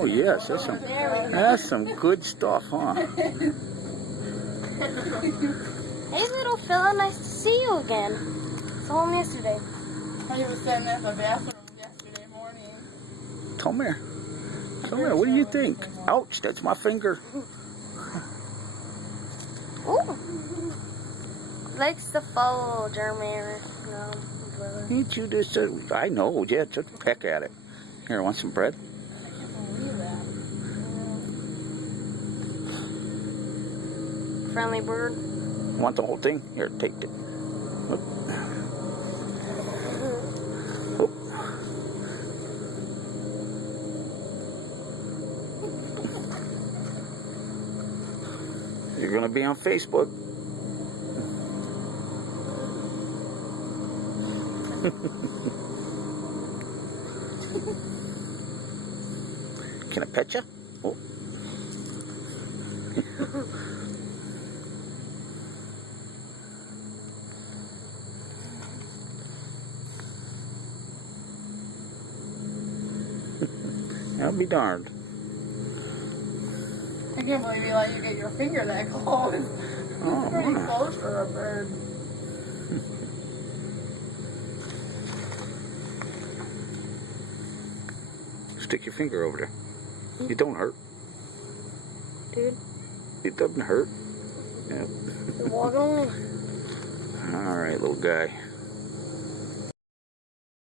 Oh yes, that's some good stuff, huh? Hey little fella, nice to see you again. Saw him yesterday. He was sitting in the bathroom yesterday morning. Come here. Come here, what do you think? Ouch, that's my finger. Ooh. Likes to follow Jeremy. No, brother. Ain't you just, I know, yeah, just peck at it. Here, want some bread? I can't believe that. Friendly bird. Want the whole thing? Here, take it. Oop. Oop. You're gonna be on Facebook. Can I pet you? Oh. I'll be darned. I can't believe he let you get your finger that close. Oh, It's pretty wow. close for a bird. Stick your finger over there. It don't hurt. Dude, It doesn't hurt. Yep. you're walking away. All right, little guy.